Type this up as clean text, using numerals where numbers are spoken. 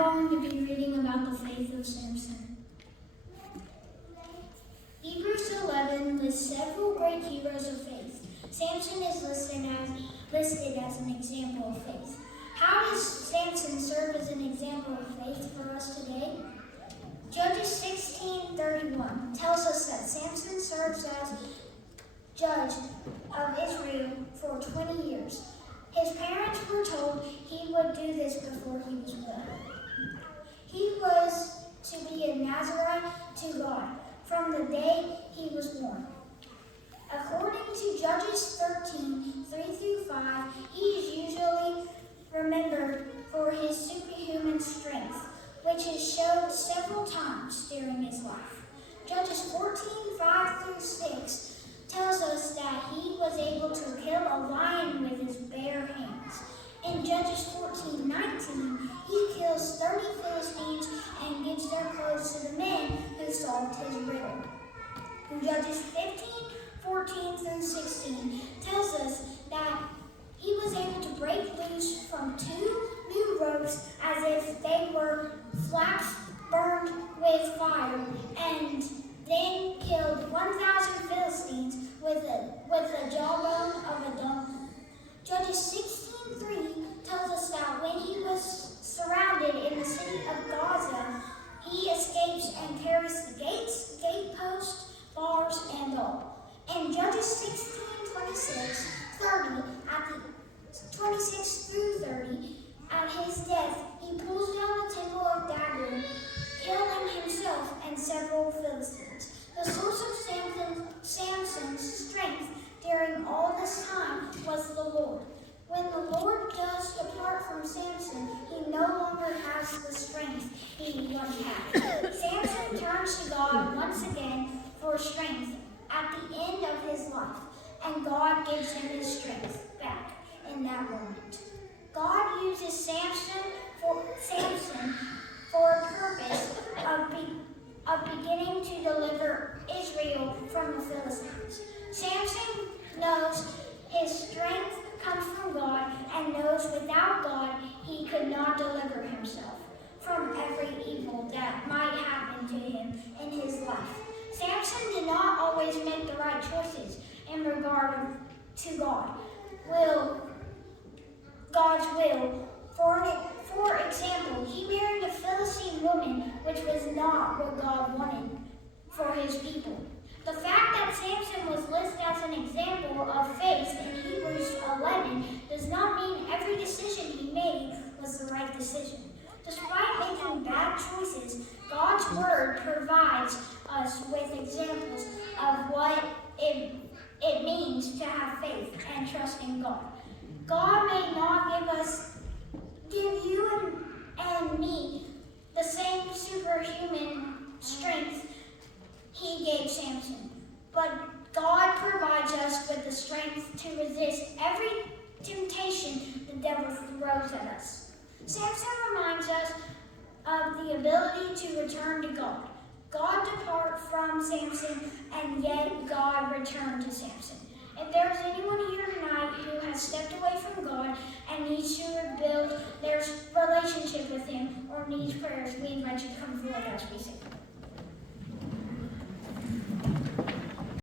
I'm going to be reading about the faith of Samson. Hebrews 11 lists several great heroes of faith. Samson is listed as an example of faith. How does Samson serve as an example of faith for us today? Judges 16:31 tells us that Samson serves as judge of Israel for 20 years. His parents were told he would do this before he was born. He was to be a Nazarite to God from the day he was born. According to Judges 13:3-5, he is usually remembered for his superhuman strength, which is showed several times during his life. Judges 14:5-6 tells us that he was able to kill a lion with his bare hands. In Judges 14:19, he kills 30 Philistines and gives their clothes to the men who solved his riddle. Judges 15:14-16 tells us that he was able to break loose from 2 new ropes as if they were flax burned with fire, and then killed 1,000 Philistines with the jawbone of a donkey. Judges 16:3 tells us that when he was surrounded in the city of Gaza, he escapes and carries the gates, gateposts, bars, and all. In Judges 16:26-30, 26-30, at his death, he pulls down the temple of Dagon, killing himself and several Philistines. The source of Samson's strength during all this time was the Lord. When the Lord does depart from Samson, he no longer has the strength he once had. Samson turns to God once again for strength at the end of his life, and God gives him his strength back in that moment. God uses Samson for a purpose of beginning to deliver Israel from the Philistines. Samson knows his strength comes from God and knows without God he could not deliver himself from every evil that might happen to him in his life. Samson did not always make the right choices in regard to God's will. For example, he married a Philistine woman, which was not what God wanted for his people. The fact that Samson was listed as an example of faith in Hebrews 11 does not mean every decision he made was the right decision. Despite making bad choices, God's Word provides us with examples of what it means to have faith and trust in God. God may not give you and me the same superhuman strength he gave Samson, but God provides us with the strength to resist every temptation the devil throws at us. Samson reminds us of the ability to return to God. God departed from Samson, and yet God returned to Samson. If there is anyone here tonight who has stepped away from God and needs to rebuild their relationship with Him or needs prayers, we invite you to come forward as we sing.